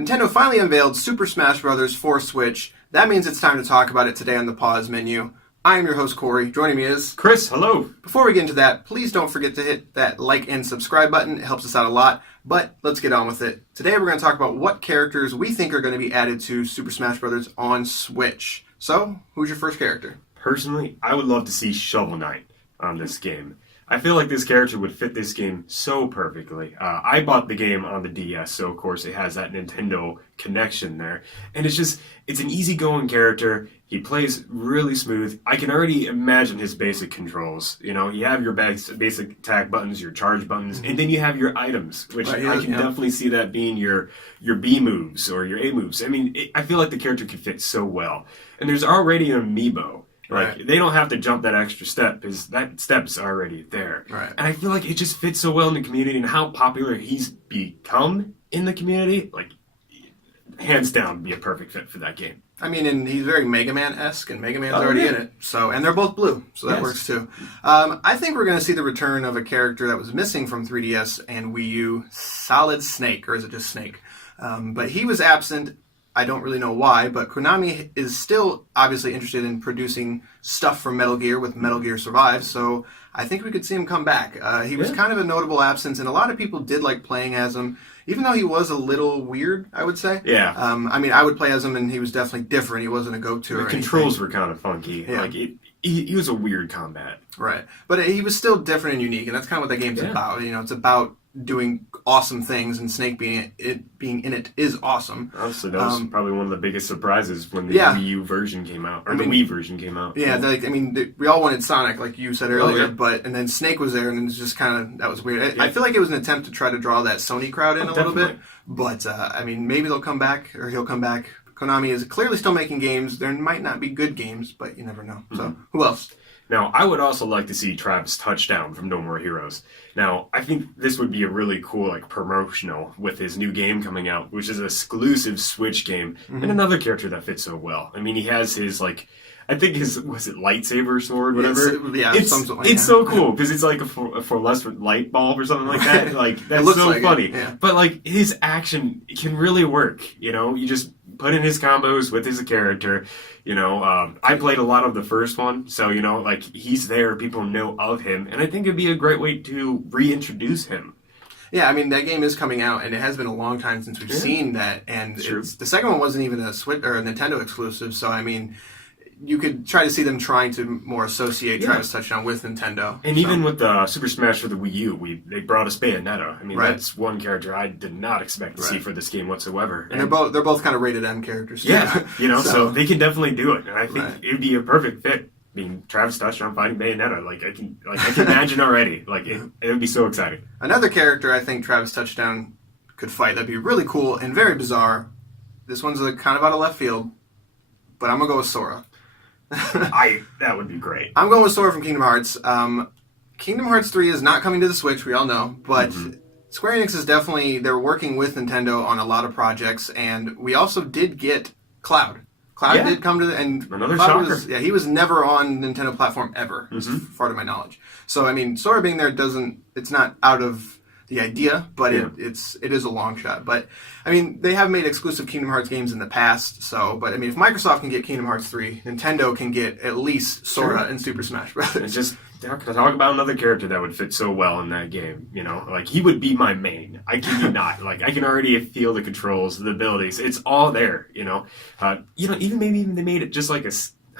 Nintendo finally unveiled Super Smash Bros. For Switch. That means it's time to talk about it today on the Pause menu. I am your host, Corey. Joining me is... Chris, hello. Before we get into that, please don't forget to hit that like and subscribe button. It helps us out a lot. But let's get on with it. Today we're going to talk about what characters we think are going to be added to Super Smash Bros. On Switch. So, who's your first character? Personally, I would love to see Shovel Knight on this game. I feel like this character would fit this game so perfectly. I bought the game on the DS, so of course it has that Nintendo connection there. And it's an easygoing character. He plays really smooth. I can already imagine his basic controls. You know, you have your basic attack buttons, your charge buttons, and then you have your items, which I can definitely see that being your B moves or your A moves. I mean, I feel like the character could fit so well. And there's already an amiibo. Like, they don't have to jump that extra step, because that step's already there. Right. And I feel like it just fits so well in the community, and how popular he's become in the community, like, hands down, be a perfect fit for that game. I mean, and he's very Mega Man-esque, and Mega Man's already in it. So, and they're both blue, so that works too. I think we're going to see the return of a character that was missing from 3DS and Wii U, Solid Snake, or is it just Snake? But he was absent. I don't really know why, but Konami is still obviously interested in producing stuff from Metal Gear with Metal Gear Survive, so I think we could see him come back. He was kind of a notable absence, and a lot of people did like playing as him, even though he was a little weird, I would say. Yeah. I mean, I would play as him, and he was definitely different. He wasn't a go-to or anything. The controls were kind of funky. Yeah. Like, he was a weird combat. Right. But he was still different and unique, and that's kind of what that game's about. You know, it's about doing awesome things, and Snake being in it is awesome. Honestly, that was probably one of the biggest surprises when the Wii U version came out, or the Wii version came out. Yeah, we all wanted Sonic, like you said earlier, and then Snake was there, and it was just kind of, that was weird. I feel like it was an attempt to try to draw that Sony crowd in a little bit, but I mean, maybe they'll come back, or he'll come back. Konami is clearly still making games. There might not be good games, but you never know. So, who else? Now, I would also like to see Travis Touchdown from No More Heroes. Now, I think this would be a really cool, like, promotional with his new game coming out, which is an exclusive Switch game, and another character that fits so well. I mean, he has his, like, I think was it lightsaber sword, whatever? It's so cool, because it's like a fluorescent light bulb or something like that. Like, that's so funny. But, like, his action can really work, you know? You just put in his combos with his character. You know, I played a lot of the first one, so, you know, like, he's there, people know of him, and I think it'd be a great way to reintroduce him. Yeah, I mean, that game is coming out, and it has been a long time since we've seen that, and the second one wasn't even a Switch or a Nintendo exclusive, so, I mean, you could try to see them trying to more associate Travis Touchdown with Nintendo. And even with the Super Smash for the Wii U, they brought us Bayonetta. I mean, that's one character I did not expect to see for this game whatsoever. And they're both kind of rated M characters, too. Yeah, you know, so they can definitely do it. And I think it would be a perfect fit, being Travis Touchdown fighting Bayonetta. Like, I can imagine already. Like, it would be so exciting. Another character I think Travis Touchdown could fight that'd be really cool and very bizarre. This one's kind of out of left field, but I'm going to go with Sora. That would be great. I'm going with Sora from Kingdom Hearts. Kingdom Hearts 3 is not coming to the Switch, we all know, but Square Enix is they're working with Nintendo on a lot of projects, and we also did get Cloud. Cloud did come to and another Cloud shocker. He was never on Nintendo platform ever, as far to my knowledge. So, I mean, Sora being there it's not out of the idea, but it is a long shot. But, I mean, they have made exclusive Kingdom Hearts games in the past, but, I mean, if Microsoft can get Kingdom Hearts 3, Nintendo can get at least Sora and Super Smash Bros. It's just, talk about another character that would fit so well in that game, you know? Like, he would be my main. I kid you not. Like, I can already feel the controls, the abilities. It's all there, you know? Even they made it just like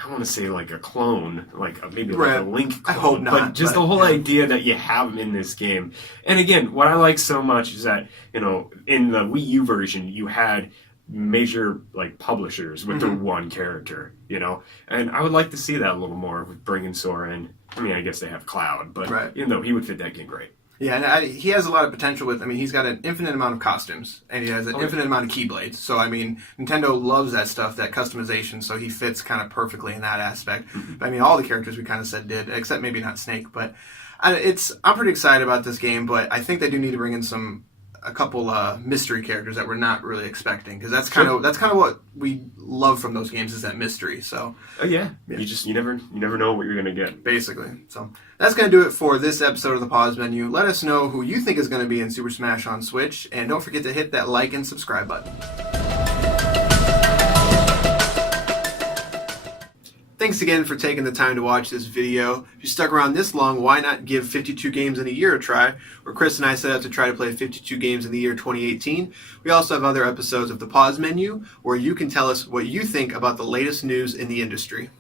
I want to say like a clone, like maybe like a Link clone. I hope not. But just the whole idea that you have him in this game. And again, what I like so much is that, you know, in the Wii U version, you had major like publishers with their one character, you know? And I would like to see that a little more with bringing Sora in. I mean, I guess they have Cloud, but you know, he would fit that game great. Yeah, and he has a lot of potential he's got an infinite amount of costumes, and he has an infinite amount of Keyblades. So, I mean, Nintendo loves that stuff, that customization, so he fits kind of perfectly in that aspect. But, I mean, all the characters we kind of said did, except maybe not Snake. But I'm pretty excited about this game, but I think they do need to bring in a couple mystery characters that we're not really expecting, because that's kind of what we love from those games, is that mystery. So you never know what you're gonna get, basically. So that's gonna do it for this episode of the Pause Menu. Let us know who you think is gonna be in Super Smash on Switch, and don't forget to hit that like and subscribe button. Thanks again for taking the time to watch this video. If you stuck around this long, why not give 52 games in a year a try? Where Chris and I set out to try to play 52 games in the year 2018. We also have other episodes of the Pause Menu where you can tell us what you think about the latest news in the industry.